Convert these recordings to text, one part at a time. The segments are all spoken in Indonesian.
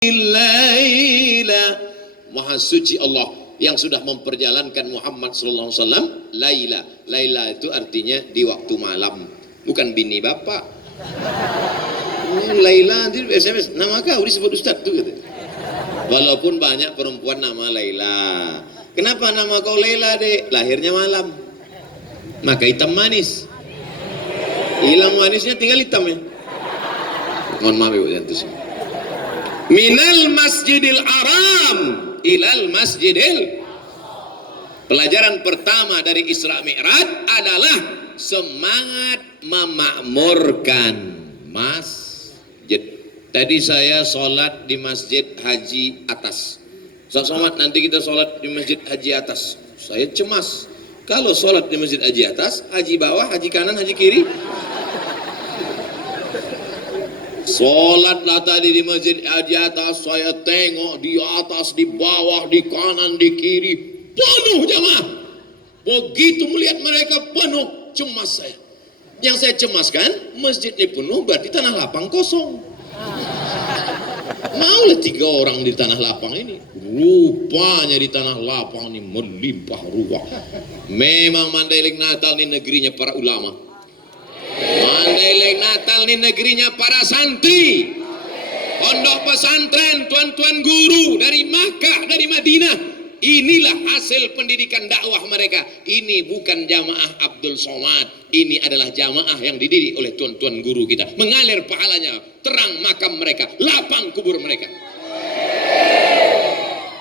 Laila, Maha suci Allah yang sudah memperjalankan Muhammad sallallahu alaihi wasallam. Laila itu artinya di waktu malam, bukan bini bapak. Laila itu SMS, nama kau disebut Ustaz tuh gitu. Walaupun banyak perempuan nama Laila. Kenapa nama kau Laila, Dek? Lahirnya malam, maka hitam manis. Hilang manisnya, tinggal hitamnya. Mohon maaf Ibu dan Tuhan. Minal masjidil haram ilal masjidil. Pelajaran pertama dari Isra Mi'raj adalah semangat memakmurkan masjid. Tadi saya sholat di Masjid Haji Atas. Ustaz Somad, nanti kita sholat di Masjid Haji Atas. Saya cemas, kalau sholat di Masjid Haji Atas, haji bawah, haji kanan, haji kiri. Sholatlah tadi di Masjid Haji Atas, saya tengok di atas, di bawah, di kanan, di kiri, penuh jamaah. Begitu melihat mereka penuh, cemas saya. Yang saya cemaskan, masjid ini penuh berarti tanah lapang kosong. Maulah 3 orang di tanah lapang ini. Rupanya di tanah lapang ini melimpah ruah. Memang Mandailing Natal ini negerinya para ulama. Mandailing Natal ini negerinya para santri, pondok pesantren, tuan-tuan guru dari Makkah, dari Madinah. Inilah hasil pendidikan dakwah mereka. Ini bukan jamaah Abdul Somad, ini adalah jamaah yang dididik oleh tuan-tuan guru kita. Mengalir pahalanya, terang makam mereka, lapang kubur mereka.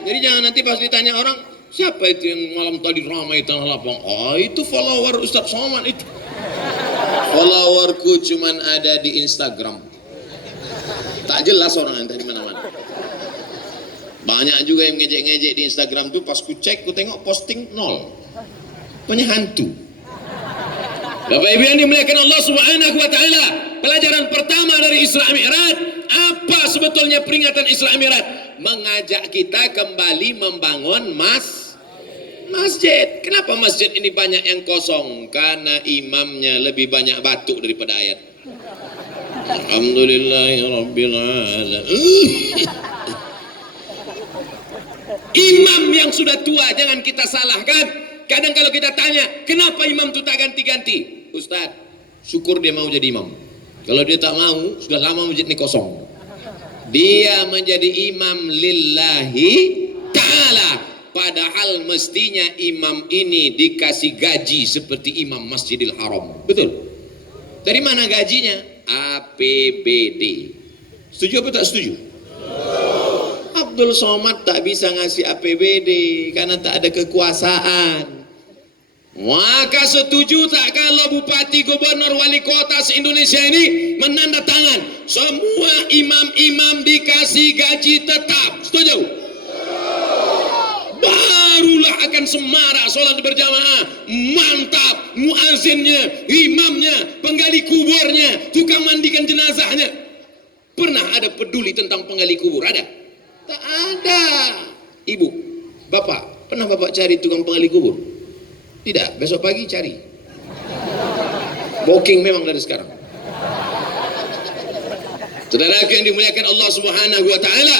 Jadi jangan nanti pas ditanya orang, siapa itu yang malam tadi ramai tanah lapang? Oh, itu follower Ustaz Somad itu. Followerku cuman ada di Instagram. Tak jelas orang entah di mana-mana. Banyak juga yang ngejek-ngejek di Instagram tuh, pas ku cek, ku tengok posting 0. Punya hantu. Bapak Ibu yang dimuliakan Allah Subhanahu wa taala, pelajaran pertama dari Isra Mi'raj, apa sebetulnya peringatan Isra Mi'raj? Mengajak kita kembali membangun masjid. Kenapa masjid ini banyak yang kosong? Karena imamnya lebih banyak batuk daripada ayat. Alhamdulillahirabbil alamin. Imam yang sudah tua jangan kita salahkan. Kadang kalau kita tanya, kenapa imam itu tak ganti-ganti? Ustaz, syukur dia mau jadi imam. Kalau dia tak mau, sudah lama masjid ini kosong. Dia menjadi imam lillahi ta'ala, padahal mestinya imam ini dikasih gaji seperti imam Masjidil Haram. Betul? Dari mana gajinya? APBD. Setuju apa tak setuju? Abdul Somad tak bisa ngasih APBD karena tak ada kekuasaan. Maka setuju tak kalau bupati, gubernur, wali kota se-Indonesia ini menandatangan semua imam-imam dikasih gaji tetap? Setuju? Barulah akan semarak sholat berjamaah. Mantap, muazzinnya, imamnya, penggali kuburnya, tukang mandikan jenazahnya. Pernah ada peduli tentang penggali kubur? Ada? Tak ada. Ibu, bapak, pernah bapak cari tukang penggali kubur? Tidak, besok pagi cari. Booking memang dari sekarang. Saudara yang dimuliakan Allah Subhanahu wa taala,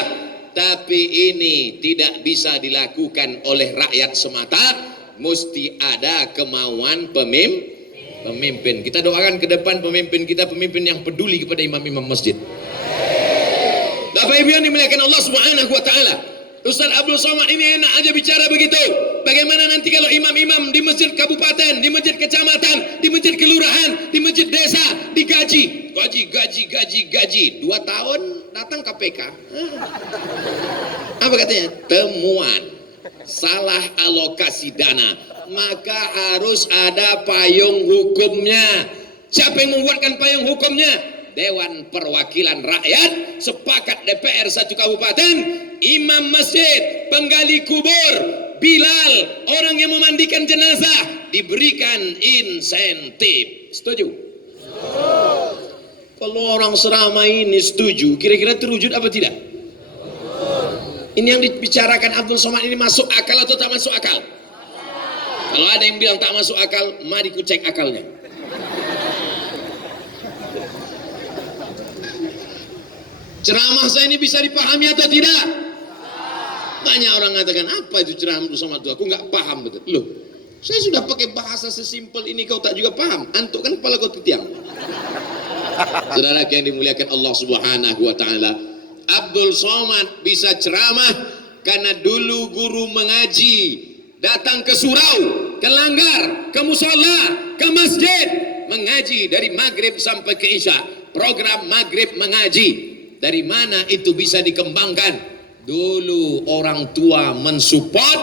tapi ini tidak bisa dilakukan oleh rakyat semata, mesti ada kemauan pemimpin. Kita doakan ke depan pemimpin kita, pemimpin yang peduli kepada imam-imam masjid. Bapak Ibu yang dimuliakan Allah Subhanahu wa taala, Ustaz Abdul Somad ini enak aja bicara begitu. Bagaimana nanti kalau imam-imam di masjid kabupaten, di masjid kecamatan, di masjid kelurahan, di masjid desa digaji? Gaji. 2 tahun datang KPK. Apa katanya? Temuan salah alokasi dana, maka harus ada payung hukumnya. Siapa yang membuatkan payung hukumnya? Dewan Perwakilan Rakyat, sepakat DPR 1 kabupaten, imam masjid, penggali kubur, Bilal, orang yang memandikan jenazah diberikan insentif. Setuju? Kalau orang seramai ini setuju, kira-kira terwujud apa tidak? Ini yang dibicarakan Abdul Somad ini masuk akal atau tak masuk akal? Kalau ada yang bilang tak masuk akal, mari ku cek akalnya. Ceramah saya ini bisa dipahami atau tidak? Banyak orang mengatakan, apa itu ceramah bersama Tuhan? Aku nggak paham betul. Loh, saya sudah pakai bahasa sesimpel ini kau tak juga paham. Antuk kan kepala kau tiang. Saudara yang dimuliakan Allah Subhanahu wa taala, Abdul Somad bisa ceramah karena dulu guru mengaji datang ke surau, ke langgar, ke musola, ke masjid, mengaji dari maghrib sampai ke isya. Program maghrib mengaji. Dari mana itu bisa dikembangkan? Dulu orang tua mensupport,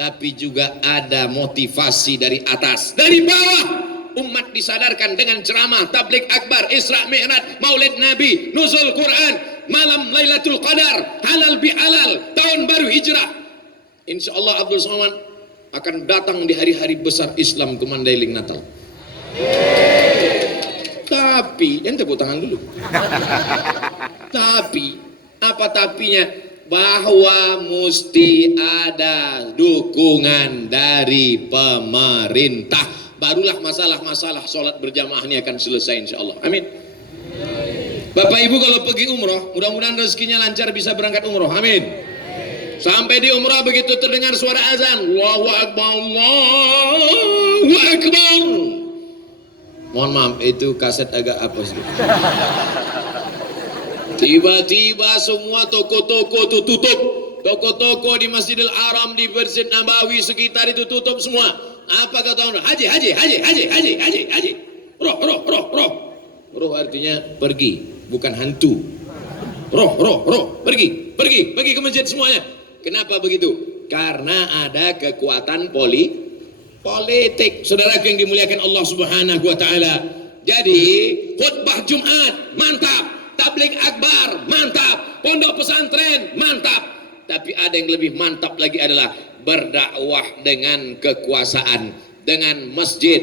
tapi juga ada motivasi dari atas, dari bawah. Umat disadarkan dengan ceramah, tabligh akbar, Isra Mi'raj, Maulid Nabi, nuzul Quran, malam Lailatul Qadar, halal bihalal, tahun baru hijrah. Insya Allah Abdul Somad akan datang di hari-hari besar Islam ke Mandailing Natal. Tapi, jangan tepuk tangan dulu. Tapi, apa tapinya? Bahwa mesti ada dukungan dari pemerintah. Barulah masalah-masalah sholat berjamaah ini akan selesai insya Allah. Amin. Bapak Ibu kalau pergi umroh, mudah-mudahan rezekinya lancar bisa berangkat umroh. Amin. Sampai di umroh begitu terdengar suara azan, Allahu Akbar, Allahu Akbar. Mohon maaf, itu kaset agak apa sih? Tiba-tiba semua toko-toko itu tutup. Toko-toko di Masjidil Haram, di Masjid Nabawi sekitar itu tutup semua. Apa kata orang? Haji. Roh. Roh artinya pergi, bukan hantu. Roh. Pergi ke masjid semuanya. Kenapa begitu? Karena ada kekuatan politik. Saudara yang dimuliakan Allah Subhanahu wa taala. Jadi, khutbah Jumat mantap. Tabligh akbar, mantap. Pondok pesantren, mantap. Tapi ada yang lebih mantap lagi adalah berdakwah dengan kekuasaan, dengan masjid.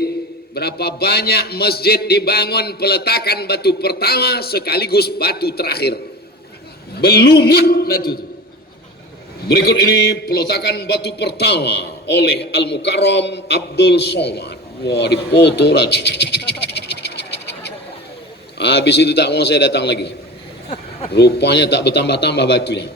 Berapa banyak masjid dibangun peletakan batu pertama sekaligus batu terakhir. Belumut batu itu. Berikut ini peletakan batu pertama oleh Al-Mukarram Abdul Somad. Wah, dipoto. Habis itu tak mau saya datang lagi. Rupanya tak bertambah-tambah batunya.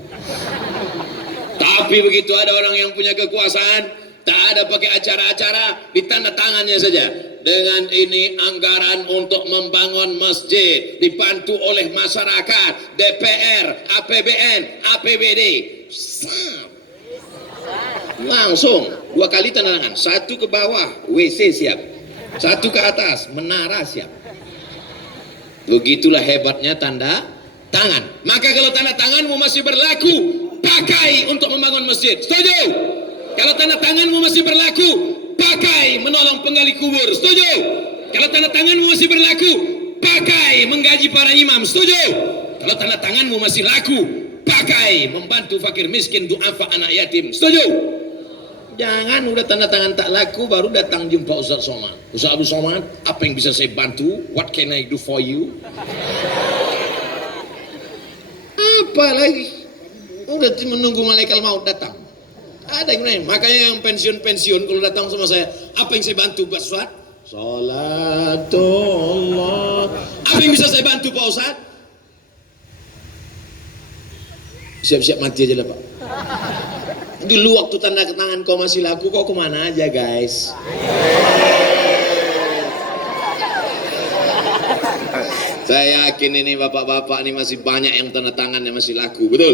Tapi begitu ada orang yang punya kekuasaan, tak ada pakai acara-acara, ditanda tangannya saja. Dengan ini anggaran untuk membangun masjid, dibantu oleh masyarakat, DPR, APBN, APBD. Langsung 2 kali tanda tangan. 1 ke bawah, WC siap. 1 ke atas, menara siap. Begitulah hebatnya tanda tangan. Maka kalau tanda tanganmu masih berlaku, pakai untuk membangun masjid. Setuju? Kalau tanda tanganmu masih berlaku, pakai menolong penggali kubur. Setuju? Kalau tanda tanganmu masih berlaku, pakai menggaji para imam. Setuju? Kalau tanda tanganmu masih laku, pakai membantu fakir miskin, duafa, anak yatim. Setuju? Jangan udah tanda tangan tak laku baru datang jumpa Ustaz Somad. Ustaz Abdul Somad, apa yang bisa saya bantu? What can I do for you? Apa lagi? Udah menunggu malaikat maut datang. Ada yang lain. Makanya yang pensiun kalau datang sama saya, apa yang saya bantu Pak Ustaz? Salatullah. Apa yang bisa saya bantu Pak Ustaz? Siap-siap mati aja lah Pak. Dulu waktu tanda tangan kau masih laku, kau kemana aja guys? Saya yakin ini bapak-bapak ini masih banyak yang tanda tangan yang masih laku, betul?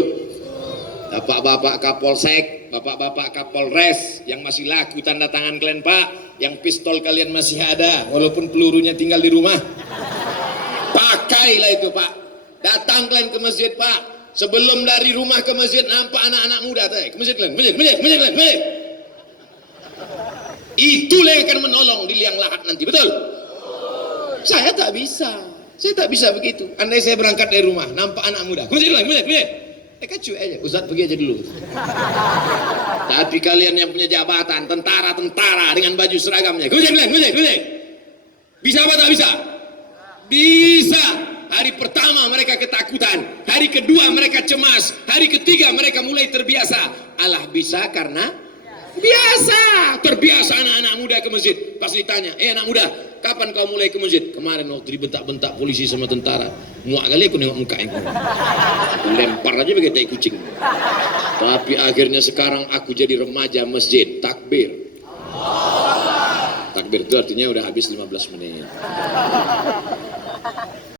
Bapak-bapak Kapolsek, bapak-bapak Kapolres yang masih laku tanda tangan kalian Pak, yang pistol kalian masih ada, walaupun pelurunya tinggal di rumah. Pakailah itu Pak. Datang kalian ke masjid Pak. Sebelum dari rumah ke masjid nampak anak-anak muda ke masjid kalian, masjid. Itulah yang akan menolong di liang lahat nanti, betul? Saya tak bisa begitu. Andai saya berangkat dari rumah, nampak anak muda, ke masjid. Cuy aja, Ustaz pergi aja dulu. Tapi kalian yang punya jabatan, tentara dengan baju seragamnya, ke masjid. Bisa apa tak bisa? Bisa. Hari pertama mereka ketakutan, hari kedua mereka cemas, hari ketiga mereka mulai terbiasa. Allah bisa karena biasa. Terbiasa anak-anak muda ke masjid. Pas ditanya, anak muda, kapan kau mulai ke masjid? Kemarin waktu dibentak-bentak polisi sama tentara. Muak kali aku nengok muka aku. Lempar aja pakai tai kucing. Tapi akhirnya sekarang aku jadi remaja masjid. Takbir. Takbir itu artinya udah habis 15 menit.